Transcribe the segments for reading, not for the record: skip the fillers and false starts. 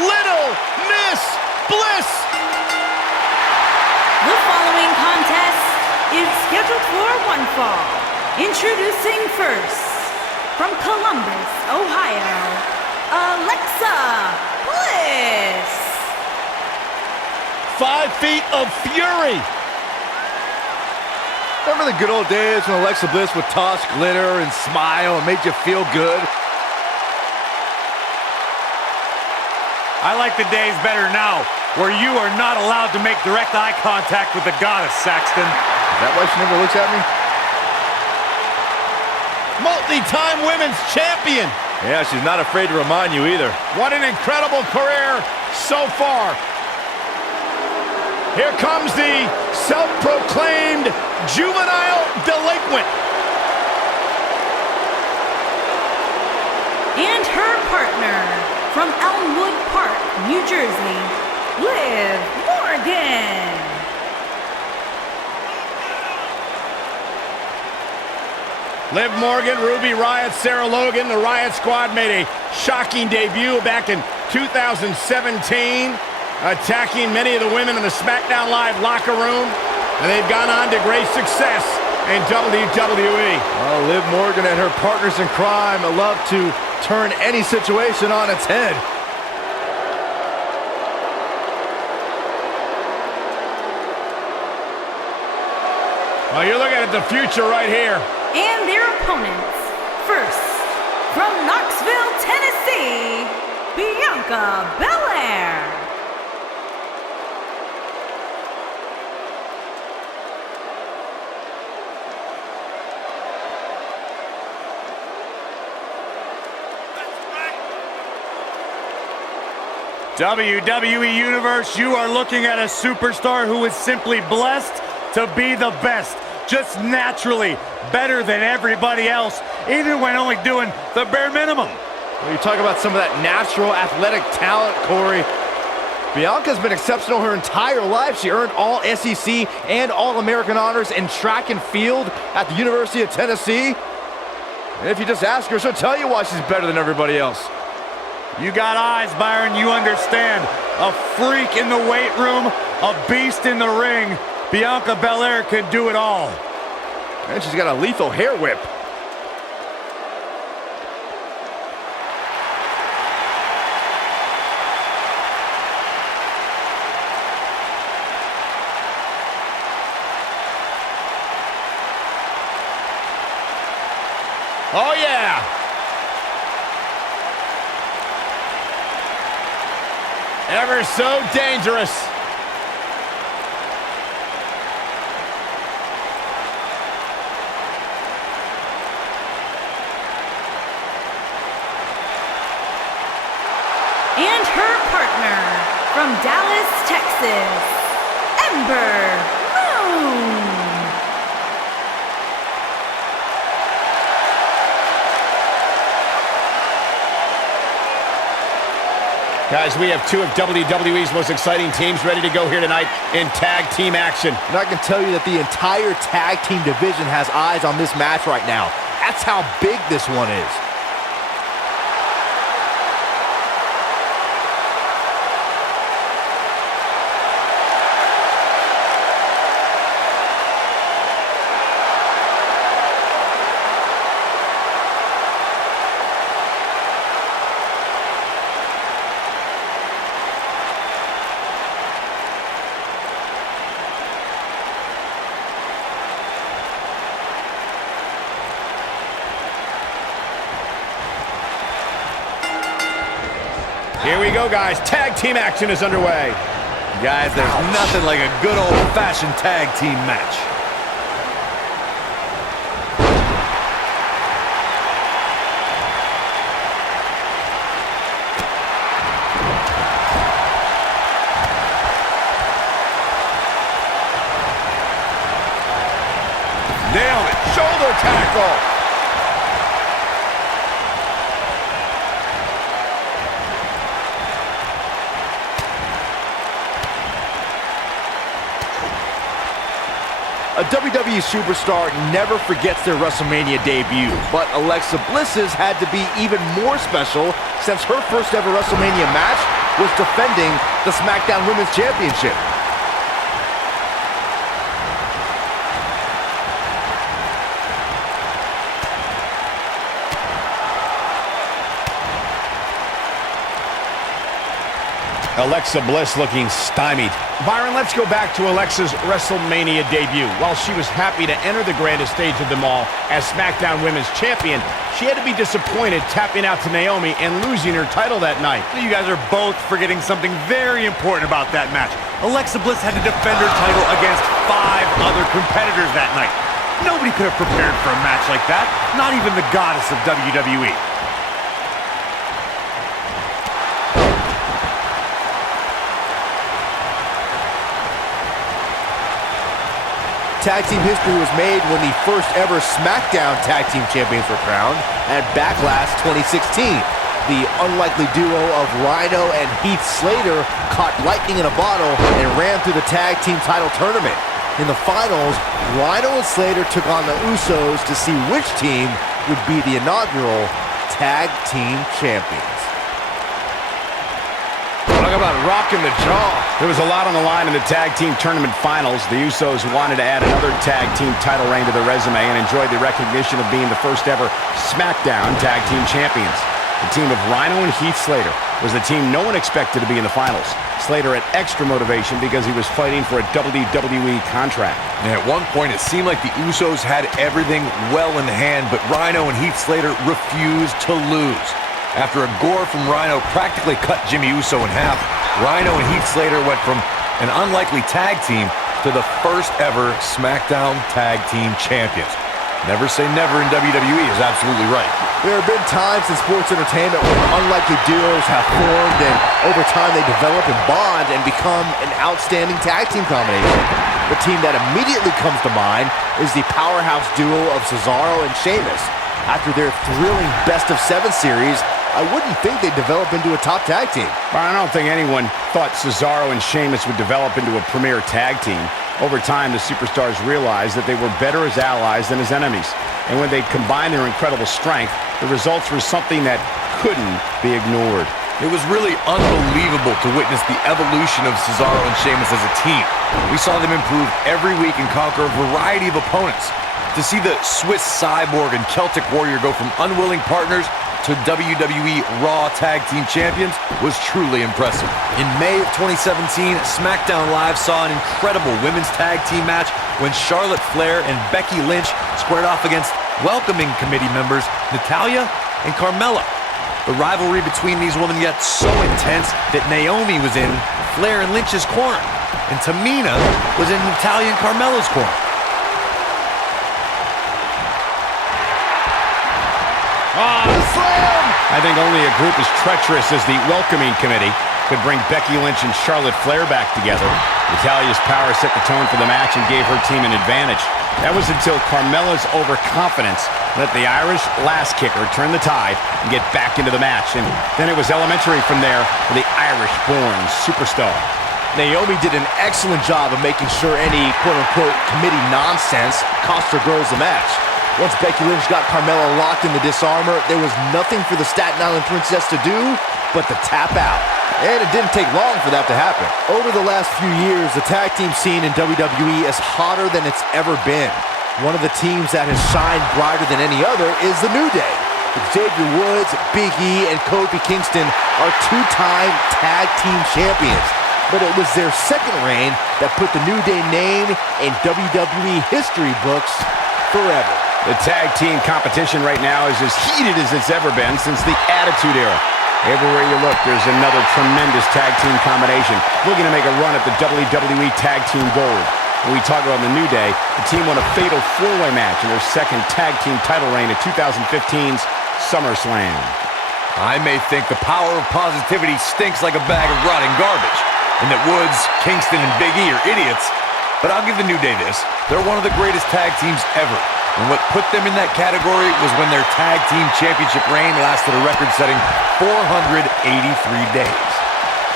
Little Miss Bliss. The following contest is scheduled for one fall. Introducing first, from Columbus, Ohio, Bliss. 5 feet of fury. Remember the good old days when Alexa Bliss would toss glitter and smile and made you feel good? I like the days better now, where you are not allowed to make direct eye contact with the goddess, Saxton. Is that why she never looks at me? Multi-time women's champion. Yeah, she's not afraid to remind you either. What an incredible career so far. Here comes the self-proclaimed juvenile delinquent. And her partner, from Elmwood Park, New Jersey, Liv Morgan. Liv Morgan, Ruby Riott, Sarah Logan, the Riott Squad made a shocking debut back in 2017, attacking many of the women in the SmackDown Live locker room, and they've gone on to great success in WWE. Well, Liv Morgan and her partners in crime love to turn any situation on its head. Well, you're looking at the future right here. And their opponents, first, from Knoxville, Tennessee, Bianca BelAir. WWE Universe, you are looking at a superstar who is simply blessed to be the best. Just naturally better than everybody else, even when only doing the bare minimum. Well, you talk about some of that natural athletic talent, Corey. Bianca's been exceptional her entire life. She earned all SEC and All-American honors in track and field at the University of Tennessee. And if you just ask her, she'll tell you why she's better than everybody else. You got eyes, Byron, you understand. A freak in the weight room, a beast in the ring. Bianca BelAir can do it all. And she's got a lethal hair whip. Oh, yeah. Ever so dangerous. And her partner, from Dallas, Texas, Ember. Guys, we have two of WWE's most exciting teams ready to go here tonight in tag team action. And I can tell you that the entire tag team division has eyes on this match right now. That's how big this one is. Here we go, guys. Tag team action is underway. Guys, there's nothing like a good old-fashioned tag team match. Nailed it. Shoulder tackle. A WWE superstar never forgets their WrestleMania debut, but Alexa Bliss's had to be even more special since her first ever WrestleMania match was defending the SmackDown Women's Championship. Alexa Bliss looking stymied. Byron, let's go back to Alexa's WrestleMania debut. While she was happy to enter the grandest stage of them all as SmackDown Women's Champion, she had to be disappointed tapping out to Naomi and losing her title that night. You guys are both forgetting something very important about that match. Alexa Bliss had to defend her title against 5 other competitors that night. Nobody could have prepared for a match like that, not even the goddess of WWE. Tag team history was made when the first ever SmackDown Tag Team Champions were crowned at Backlash 2016. The unlikely duo of Rhino and Heath Slater caught lightning in a bottle and ran through the tag team title tournament. In the finals, Rhino and Slater took on the Usos to see which team would be the inaugural Tag Team Champions. Talk about rocking the jaw. There was a lot on the line in the tag team tournament finals. The Usos wanted to add another tag team title reign to their resume and enjoyed the recognition of being the first ever SmackDown Tag Team Champions. The team of Rhino and Heath Slater was the team no one expected to be in the finals. Slater had extra motivation because he was fighting for a WWE contract. And at one point, it seemed like the Usos had everything well in hand, but Rhino and Heath Slater refused to lose. After a gore from Rhino practically cut Jimmy Uso in half, Rhino and Heath Slater went from an unlikely tag team to the first ever SmackDown Tag Team Champions. Never say never in WWE is absolutely right. There have been times in sports entertainment when unlikely duos have formed and over time they develop and bond and become an outstanding tag team combination. The team that immediately comes to mind is the powerhouse duo of Cesaro and Sheamus. After their thrilling best-of-7 series, I wouldn't think they'd develop into a top tag team. But I don't think anyone thought Cesaro and Sheamus would develop into a premier tag team. Over time, the superstars realized that they were better as allies than as enemies. And when they combined their incredible strength, the results were something that couldn't be ignored. It was really unbelievable to witness the evolution of Cesaro and Sheamus as a team. We saw them improve every week and conquer a variety of opponents. To see the Swiss Cyborg and Celtic Warrior go from unwilling partners to WWE Raw Tag Team Champions was truly impressive. In May of 2017, SmackDown Live saw an incredible women's tag team match when Charlotte Flair and Becky Lynch squared off against welcoming committee members Natalya and Carmella. The rivalry between these women got so intense that Naomi was in Flair and Lynch's corner, and Tamina was in Natalya and Carmella's corner. Slam! I think only a group as treacherous as the welcoming committee could bring Becky Lynch and Charlotte Flair back together. Natalya's power set the tone for the match and gave her team an advantage. That was until Carmella's overconfidence let the Irish lass kicker turn the tide and get back into the match. And then it was elementary from there for the Irish-born superstar. Naomi did an excellent job of making sure any quote-unquote committee nonsense cost her girls the match. Once Becky Lynch got Carmella locked in the disarmor, there was nothing for the Staten Island Princess to do but to tap out. And it didn't take long for that to happen. Over the last few years, the tag team scene in WWE is hotter than it's ever been. One of the teams that has shined brighter than any other is the New Day. Xavier Woods, Big E, and Kofi Kingston are two-time tag team champions. But it was their second reign that put the New Day name in WWE history books forever. The tag team competition right now is as heated as it's ever been since the Attitude Era. Everywhere you look, there's another tremendous tag team combination looking to make a run at the WWE Tag Team Gold. When we talk about the New Day, the team won a fatal four-way match in their second tag team title reign at 2015's SummerSlam. I may think the power of positivity stinks like a bag of rotting garbage, and that Woods, Kingston, and Big E are idiots, but I'll give the New Day this. They're one of the greatest tag teams ever. And what put them in that category was when their tag team championship reign lasted a record-setting 483 days.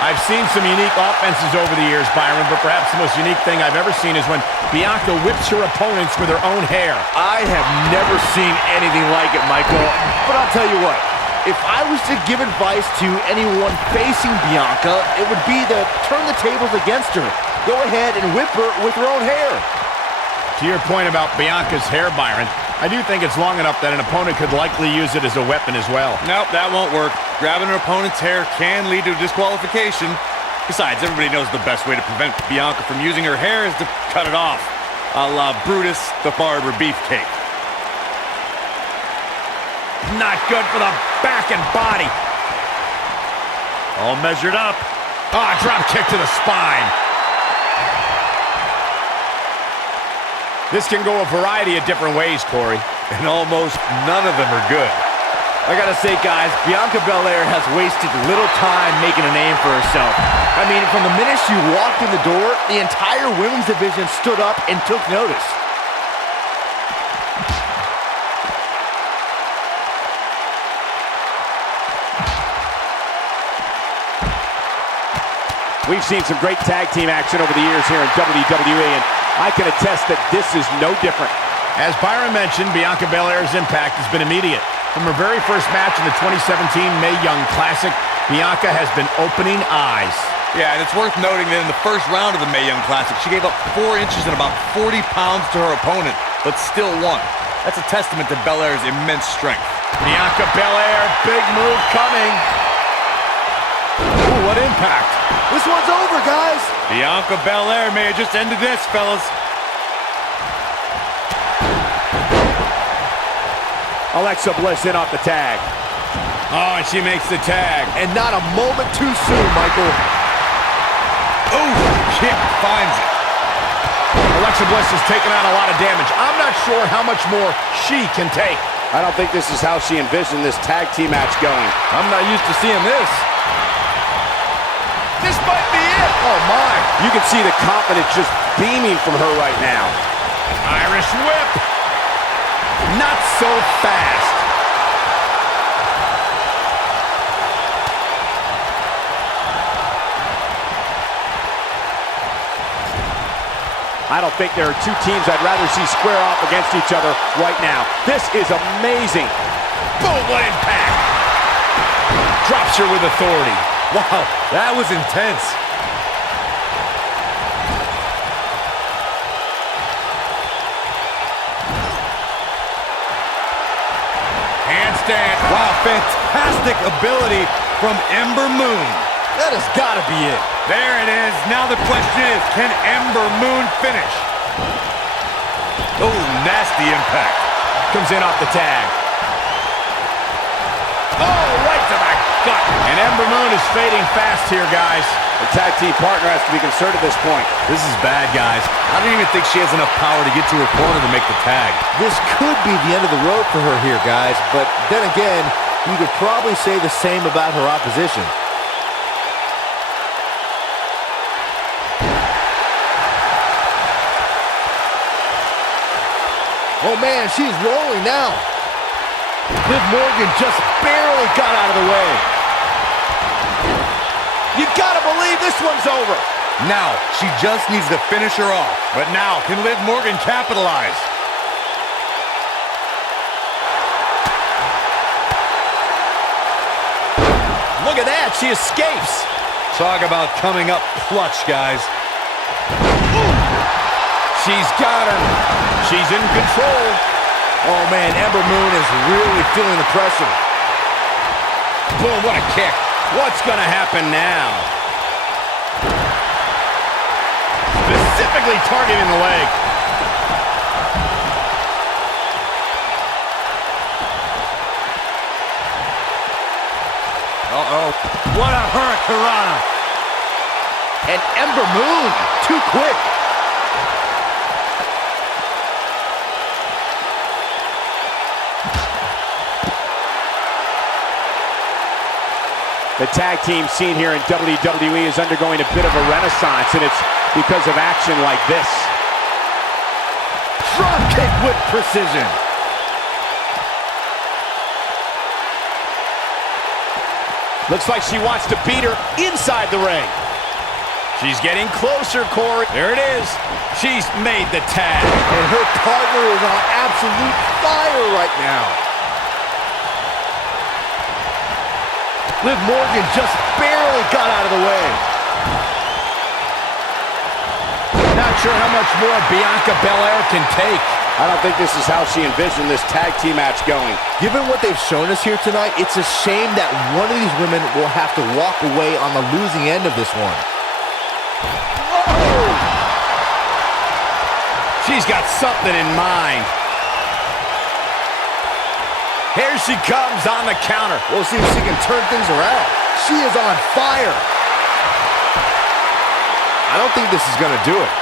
I've seen some unique offenses over the years, Byron, but perhaps the most unique thing I've ever seen is when Bianca whips her opponents with her own hair. I have never seen anything like it, Michael. But I'll tell you what, If I was to give advice to anyone facing Bianca, it would be to turn the tables against her. Go ahead and whip her with her own hair. To your point about Bianca's hair, Byron, I do think it's long enough that an opponent could likely use it as a weapon as well. Nope, that won't work. Grabbing an opponent's hair can lead to disqualification. Besides, everybody knows the best way to prevent Bianca from using her hair is to cut it off, a la Brutus the Barber Beefcake. Not good for the back and body. All measured up. Ah, drop kick to the spine. This can go a variety of different ways, Corey. And almost none of them are good. I gotta say, guys, Bianca BelAir has wasted little time making a name for herself. I mean, from the minute she walked in the door, the entire women's division stood up and took notice. We've seen some great tag team action over the years here in WWE, and I can attest that this is no different. As Byron mentioned, Bianca BelAir's impact has been immediate. From her very first match in the 2017 Mae Young Classic, Bianca has been opening eyes. Yeah, and it's worth noting that in the first round of the Mae Young Classic, she gave up 4 inches and about 40 pounds to her opponent, but still won. That's a testament to BelAir's immense strength. Bianca BelAir, big move coming. Ooh, what impact. This one's over, guys. Bianca BelAir may have just ended this, fellas. Alexa Bliss in off the tag. Oh, and she makes the tag. And not a moment too soon, Michael. Ooh, kick finds it. Alexa Bliss has taken out a lot of damage. I'm not sure how much more she can take. I don't think this is how she envisioned this tag team match going. I'm not used to seeing this. This might be it. Oh, my. You can see the confidence just beaming from her right now. Irish whip. Not so fast. I don't think there are two teams I'd rather see square off against each other right now. This is amazing. Boom, what impact. Drops her with authority. Wow, that was intense. Handstand. Wow, fantastic ability from Ember Moon. That has got to be it. There it is. Now the question is, can Ember Moon finish? Oh, nasty impact. Comes in off the tag. Oh, right to the gut. And Ember Moon is fading fast here, guys. The tag team partner has to be concerned at this point. This is bad, guys. I don't even think she has enough power to get to her corner to make the tag. This could be the end of the road for her here, guys. But then again, you could probably say the same about her opposition. Oh, man, she's rolling now. Liv Morgan just barely got out of the way. You gotta believe this one's over. Now, she just needs to finish her off. But now, can Liv Morgan capitalize? Look at that, she escapes. Talk about coming up clutch, guys. She's got her. She's in control. Oh, man, Ember Moon is really feeling the pressure. Boom, what a kick. What's going to happen now? Specifically targeting the leg. Uh-oh. What a hurricanrana. And Ember Moon, too quick. The tag team scene here in WWE is undergoing a bit of a renaissance, and it's because of action like this. Drop kick with precision. Looks like she wants to beat her inside the ring. She's getting closer, Corey. There it is. She's made the tag. And her partner is on absolute fire right now. Liv Morgan just barely got out of the way. Not sure how much more Bianca BelAir can take. I don't think this is how she envisioned this tag team match going. Given what they've shown us here tonight, it's a shame that one of these women will have to walk away on the losing end of this one. Whoa! She's got something in mind. Here she comes on the counter. We'll see if she can turn things around. She is on fire. I don't think this is going to do it.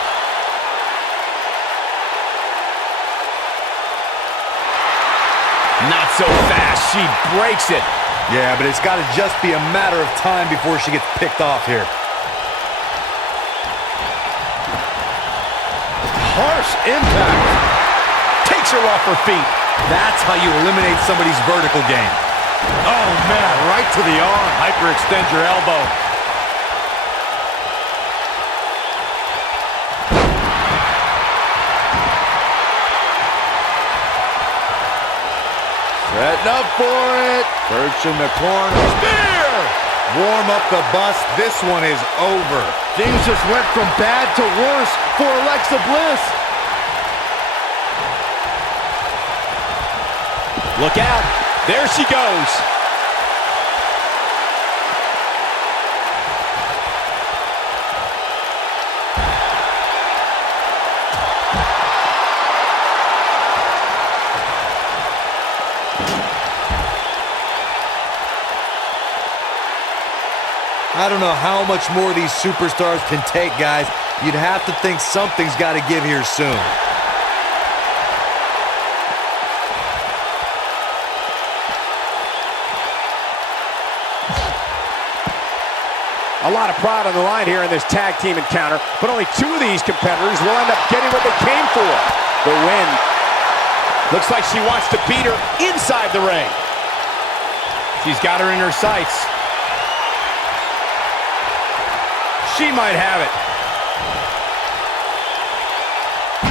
Not so fast. She breaks it. Yeah, but it's got to just be a matter of time before she gets picked off here. Harsh impact. Takes her off her feet. That's how you eliminate somebody's vertical game. Oh, man, right to the arm. Hyperextend your elbow. Setting up for it. Perch in the corner. Spear! Warm up the bus. This one is over. Things just went from bad to worse for Alexa Bliss. Look out. There she goes. I don't know how much more these superstars can take, guys. You'd have to think something's got to give here soon. A lot of pride on the line here in this tag team encounter, but only two of these competitors will end up getting what they came for. The win. Looks like she wants to beat her inside the ring. She's got her in her sights. She might have it.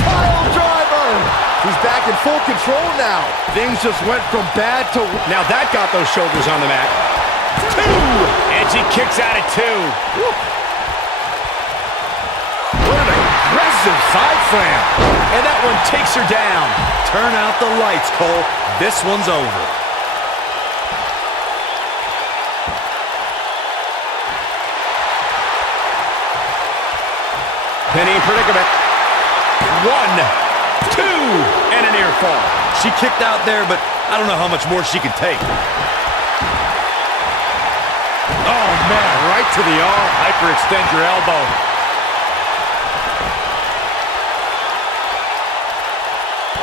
Pile driver. She's back in full control now. Things just went from bad to... Now that got those shoulders on the mat. Two! And she kicks out at two. Woo. What an aggressive side slam. And that one takes her down. Turn out the lights, Cole. This one's over. Penny predicament. 1, 2, and a near fall. She kicked out there, but I don't know how much more she can take. Oh, man, right to the arm. Hyperextend your elbow.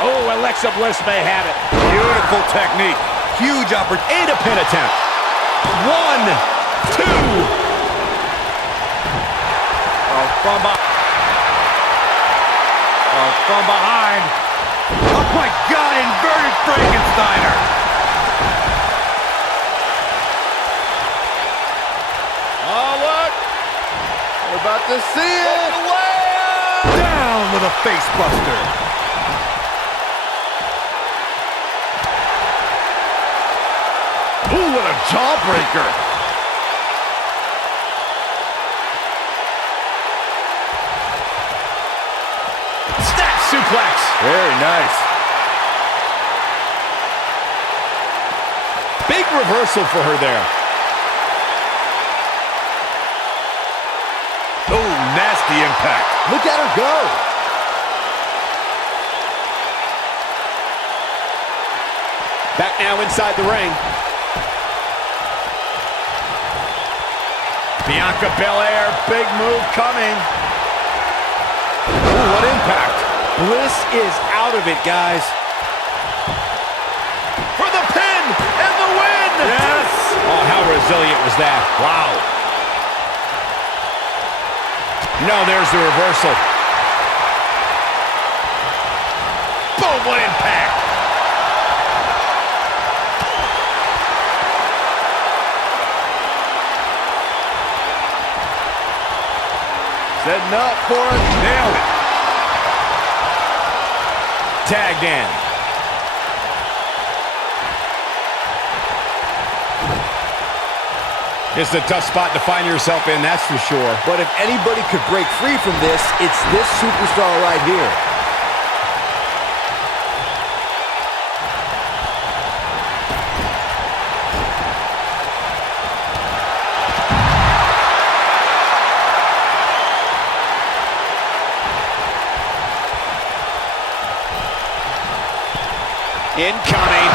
Oh, Alexa Bliss may have it. Beautiful technique. Huge opportunity. And a pin attempt. 1, 2. From behind. Oh, my God, inverted Frankensteiner. Oh, look. We're about to see it. Down with a face buster. Ooh, what a jawbreaker. Suplex. Very nice. Big reversal for her there. Oh, nasty impact. Look at her go. Back now inside the ring. Bianca BelAir, big move coming. Ooh, what impact. Bliss is out of it, guys. For the pin and the win! Yes! Oh, how resilient was that? Wow. No, there's the reversal. Boom, what impact! Setting up for it. Nailed it. Tagged in. It's a tough spot to find yourself in, that's for sure. But if anybody could break free from this, it's this superstar right here. Incoming.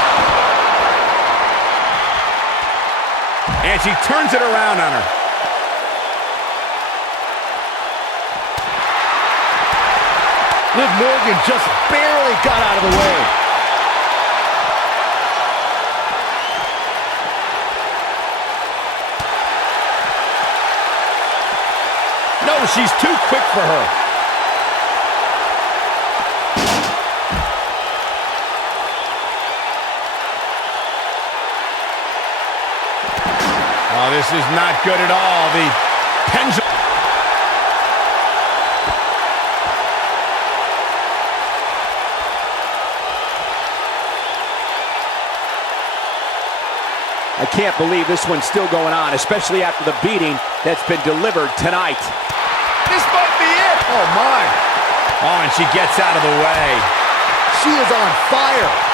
And she turns it around on her. Liv Morgan just barely got out of the way. No, she's too quick for her. Oh, this is not good at all. The pendulum. I can't believe this one's still going on, especially after the beating that's been delivered tonight. This might be it. Oh, my. Oh, and she gets out of the way. She is on fire.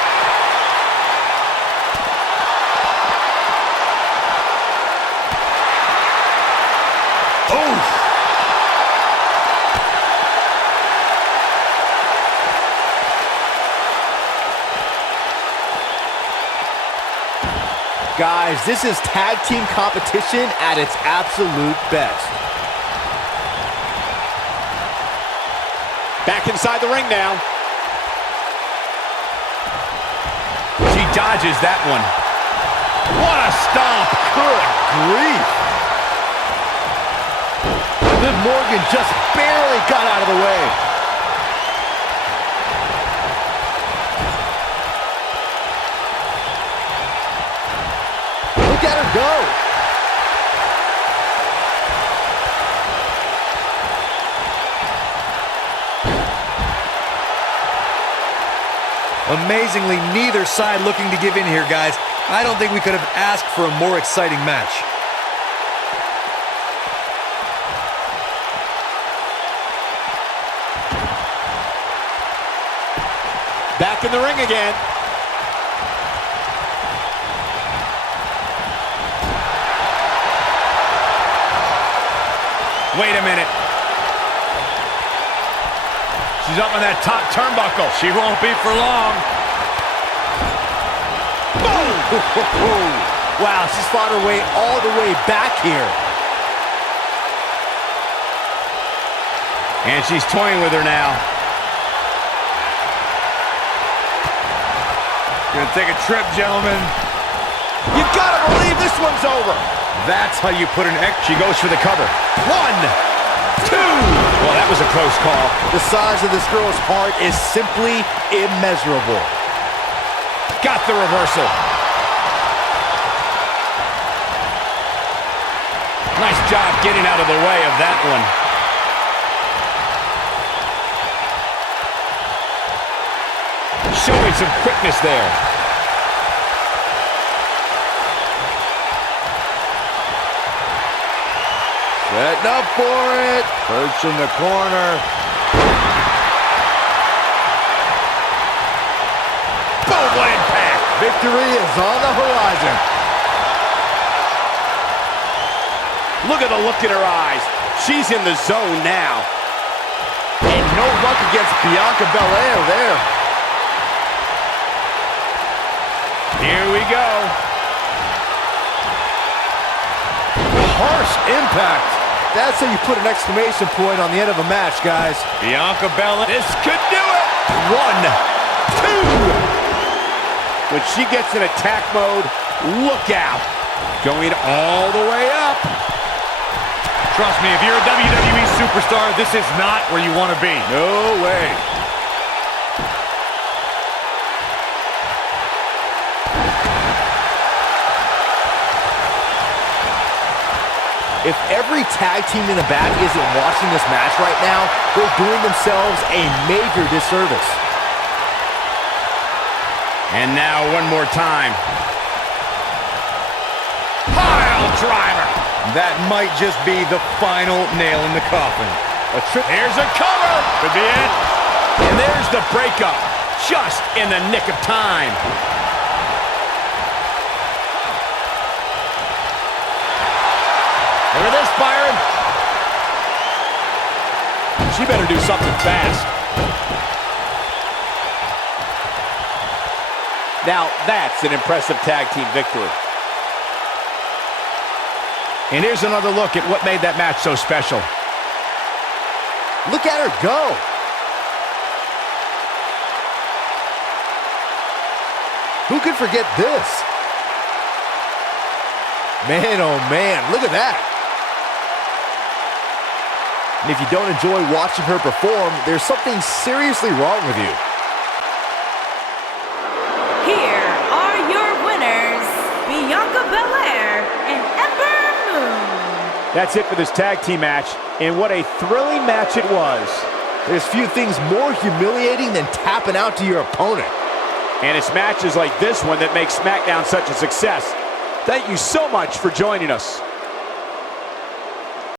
Guys, this is tag team competition at its absolute best. Back inside the ring now. She dodges that one. What a stomp. Good grief. Liv Morgan just barely got out of the way. Look at her go. Amazingly, neither side looking to give in here, guys. I don't think we could have asked for a more exciting match. Back in the ring again. Wait a minute. She's up on that top turnbuckle. She won't be for long. Boom! Wow, she's fought her way all the way back here. And she's toying with her now. Gonna take a trip, gentlemen. You gotta believe this one's over. That's how you put an X. She goes for the cover. 1, 2. Well, that was a close call. The size of this girl's heart is simply immeasurable. Got the reversal. Nice job getting out of the way of that one. Showing some quickness there. Setting up for it. Perch in the corner. Boom, what impact. Victory is on the horizon. Look at the look in her eyes. She's in the zone now. And no luck against Bianca BelAir there. Here we go. Harsh impact. That's how you put an exclamation point on the end of a match, guys. Bianca BelAir. This could do it. 1, 2. When she gets in attack mode, look out. Going all the way up. Trust me, if you're a WWE superstar, this is not where you want to be. No way. If every tag team in the back isn't watching this match right now, they're doing themselves a major disservice. And now one more time. Pile pile driver. That might just be the final nail in the coffin. Here's a cover. Could be it. And there's the breakup. Just in the nick of time. Look at this, Byron. She better do something fast. Now that's an impressive tag team victory. And here's another look at what made that match so special. Look at her go. Who could forget this? Man, oh man, look at that. And if you don't enjoy watching her perform, there's something seriously wrong with you. Here are your winners, Bianca BelAir and Ember. That's it for this tag team match, and what a thrilling match it was. There's few things more humiliating than tapping out to your opponent. And it's matches like this one that make SmackDown such a success. Thank you so much for joining us.